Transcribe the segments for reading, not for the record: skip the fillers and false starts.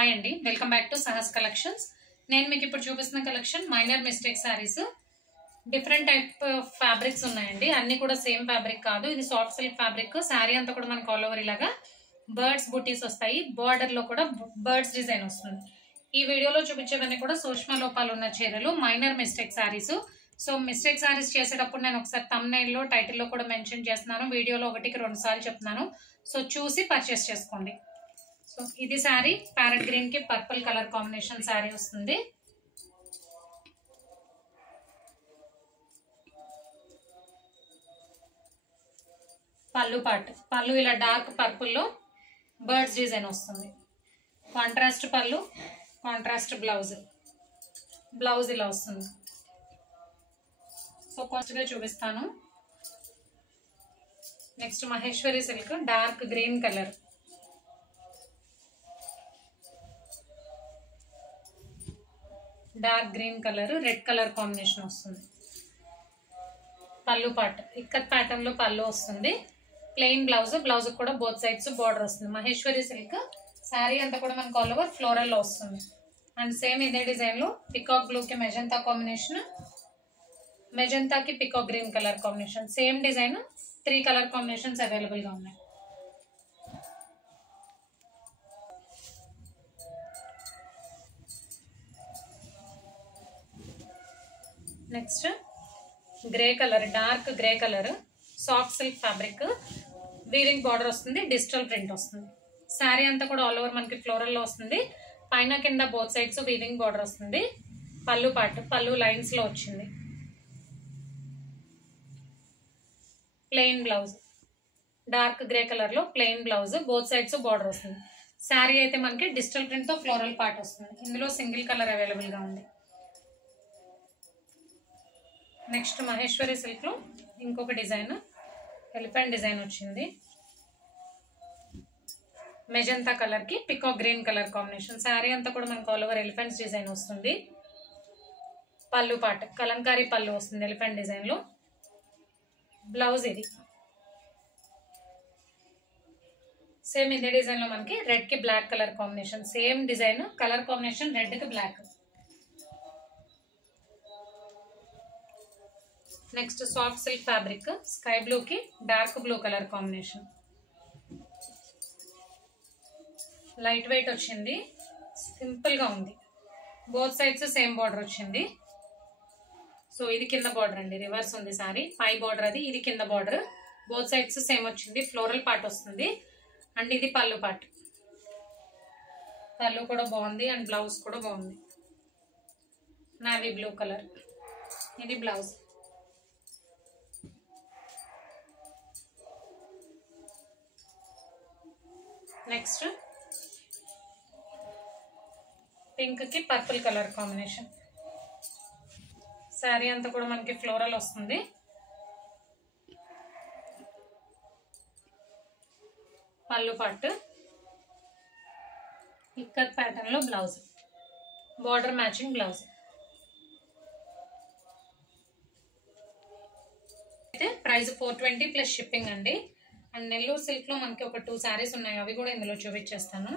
Hi అండి, welcome back to Sahas collections. నేను మీకు ఇప్పుడు చూపిస్తున్న collection minor mistake saris. Different type fabrics ఉన్నాయండి. అన్ని కూడా సేమ్ ఫ్యాబ్రిక్ కాదు. ఇది సాఫ్ట్ సిల్క్ ఫ్యాబ్రిక్. శారీ అంతా కూడా మనకు ఆల్ ఓవర్ ఇలాగా బర్డ్స్ బుటీస్ వస్తాయి. బార్డర్ లో కూడా బర్డ్స్ డిజైన్ వస్తుంది. ఈ వీడియోలో చూపించేవన్నీ కూడా సూక్ష్మ లోపాలు ఉన్న చీరలు, minor mistake saris. So mistake saris చేసేటప్పుడు నేను ఒకసారి థంబ్నెయిల్ లో, టైటిల్ లో కూడా మెన్షన్ చేస్తున్నాను. వీడియోలో 1కి 2 సార్లు చెప్తున్నాను. సో చూసి పర్చేస్ చేసుకోండి. సో ఇది శారీ ప్యారెట్ గ్రీన్ కి పర్పుల్ కలర్ కాంబినేషన్ శారీ వస్తుంది. పళ్ళు పార్ట్, పళ్ళు ఇలా డార్క్ పర్పుల్ లో బర్డ్స్ డిజైన్ వస్తుంది. కాంట్రాస్ట్ పళ్ళు, కాంట్రాస్ట్ బ్లౌజ్. బ్లౌజ్ ఇలా వస్తుంది. సో కొంచెంగా చూపిస్తాను. Next Maheshwari silk dark green colour, dark green colour red colour combination వస్తుంది. పళ్ళు పార్ట్ ఇక్కత్ ప్యాటర్న్ లో పళ్ళు వస్తుంది. ప్లెయిన్ బ్లౌజ్, బ్లౌజ్ కూడా బోత్ సైడ్స్ బార్డర్ వస్తుంది. మహేశ్వరి సిల్క్ శారీ అంతా కూడా మనకు ఆల్ ఓవర్ ఫ్లోరల్ లో వస్తుంది. అండ్ సేమ్ ఇదే డిజైన్ లో పికాక్ బ్లూ కి మెజంతా కాంబినేషన్, మెజంతాకి peacock green colour combination. Same design 3 colour combinations available గా ఉన్నాయి. Next grey colour, dark grey colour soft silk fabric, weaving border వస్తుంది, డిజిటల్ ప్రింట్ వస్తుంది. శారీ అంతా కూడా ఆల్ ఓవర్ మనకి ఫ్లోరల్ లో వస్తుంది. పైన కింద బోత్ సైడ్స్ వీవింగ్ బార్డర్ వస్తుంది. పళ్ళు పార్ట్, పళ్ళు లైన్స్ లో వచ్చింది. Plain blouse, dark grey colour లో plain blouse, both sides border వస్తుంది. శారీ అయితే మనకి డిజిటల్ ప్రింట్ తో ఫ్లోరల్ పార్ట్ వస్తుంది. ఇందులో సింగిల్ కలర్ అవైలబుల్ గా ఉంది. నెక్స్ట్ మహేశ్వరి సిల్క్ లో ఇంకొక డిజైన్, ఎలిఫెంట్ డిజైన్ వచ్చింది. మెజంతా కలర్ కి peacock green colour combination. Sari అంతా కూడా మనకు ఆల్ ఓవర్ ఎలిఫెంట్స్ డిజైన్ వస్తుంది. పళ్ళు పార్ట్ కలంకారీ పళ్ళు వస్తుంది ఎలిఫెంట్ డిజైన్ లో. బ్లౌజ్ ఇది సేమ్ ఇదే డిజైన్ లో మనకి రెడ్ కి black colour combination. Same design, colour combination red కి black. Next soft silk fabric sky blue కి dark blue colour combination. Light weight వచ్చింది, సింపుల్ గా ఉంది. బోత్ సైడ్స్ సేమ్ బార్డర్ వచ్చింది. సో ఇది కింద బార్డర్ అండి, రివర్స్ ఉంది సారీ. పై బార్డర్ అది, ఇది కింద బార్డర్. బోత్ సైడ్స్ సేమ్ వచ్చింది. ఫ్లోరల్ పార్ట్ వస్తుంది. అండ్ ఇది పళ్ళు పార్ట్. పళ్ళు కూడా బాగుంది అండ్ బ్లౌజ్ కూడా బాగుంది. Navy blue colour. ఇది బ్లౌజ్. నెక్స్ట్ పింక్ కి పర్పుల్ కలర్ కాంబినేషన్. శారీ అంతా కూడా మనకి ఫ్లోరల్ వస్తుంది. పళ్ళు పార్ట్ ఇక్కత్ ప్యాటర్న్ లో బ్లౌజ్, బార్డర్ మ్యాచింగ్ బ్లౌజ్. అయితే ప్రైస్ 420 ప్లస్ షిప్పింగ్ అండి. అండ్ నెల్లూరు సిల్క్ లో మనకి ఒక 2 శారీస్ ఉన్నాయి, అవి కూడా ఇందులో చూపించేస్తాను.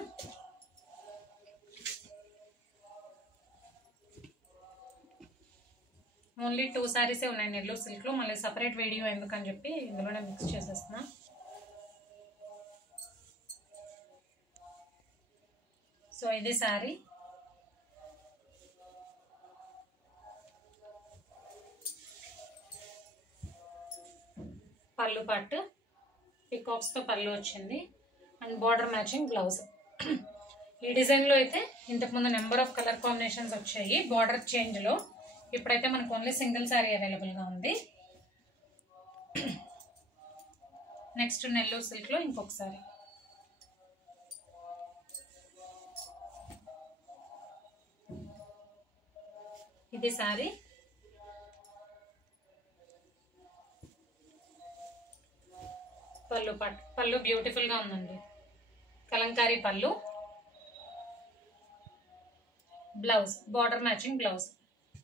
ఓన్లీ 2 శారీసే ఉన్నాయి నెల్లూరు సిల్క్ లో. మళ్ళీ సపరేట్ వీడియో ఎందుకని చెప్పి ఇందులోనే మిక్స్ చేసేస్తున్నా. సో ఇది శారీ. పళ్ళు పార్ట్ పికాక్స్ తో పళ్ళు వచ్చింది అండ్ బార్డర్ మ్యాచింగ్ బ్లౌజ్. ఈ డిజైన్ లో అయితే ఇంతకుముందు నెంబర్ ఆఫ్ కలర్ కాంబినేషన్స్ వచ్చాయి బార్డర్ చేంజ్ లో. ఇప్పుడైతే మనకు ఓన్లీ సింగిల్ శారీ అవైలబుల్ గా ఉంది. నెక్స్ట్ నెల్లూరు సిల్క్ లో ఇంకొక శారీ. ఇది శారీ. పళ్ళు పార్ట్, పళ్ళు బ్యూటిఫుల్ గా ఉందండి. కలంకారీ పళ్ళు, బ్లౌజ్ బార్డర్ మ్యాచింగ్ బ్లౌజ్.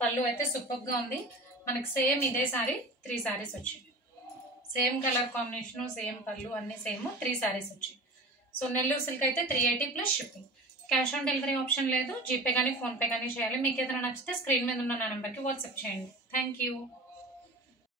పళ్ళు అయితే సూపర్ గా ఉంది. మనకి సేమ్ ఇదే సారీ 3 సారీస్ వచ్చాయి. సేమ్ కలర్ కాంబినేషన్, సేమ్ పళ్ళు, అన్ని సేమ్ 3 సారీస్ వచ్చాయి. సో నెల్లూరు సిల్క్ అయితే 380 plus shipping. Cash on delivery option లేదు, జీపే కానీ ఫోన్పే కానీ చేయాలి. మీకు ఏదైనా నచ్చితే స్క్రీన్ మీద ఉన్న నా నెంబర్కి వాట్సాప్ చేయండి. Thank you.